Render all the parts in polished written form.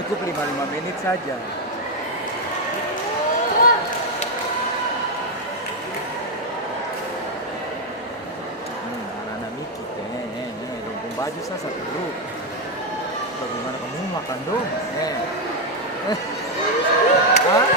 Cukup 5 menit saja. Anak-anak Miki lumpung baju saya satu grup. Bagaimana kamu makan dong? Hah?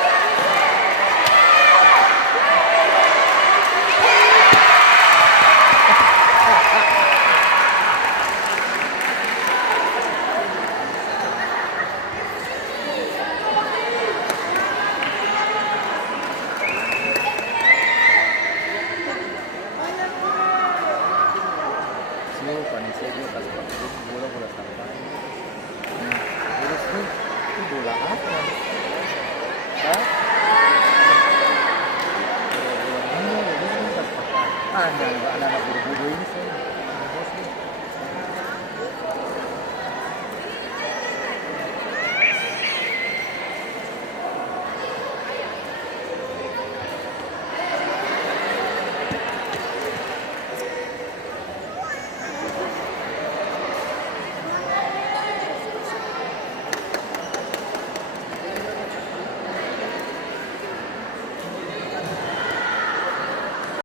Panisnya dia kasih pakai bola sampah. Terus itu bola apa? Hah? Bola ini kasih pakai. Anak-anak buru-buru ini saya.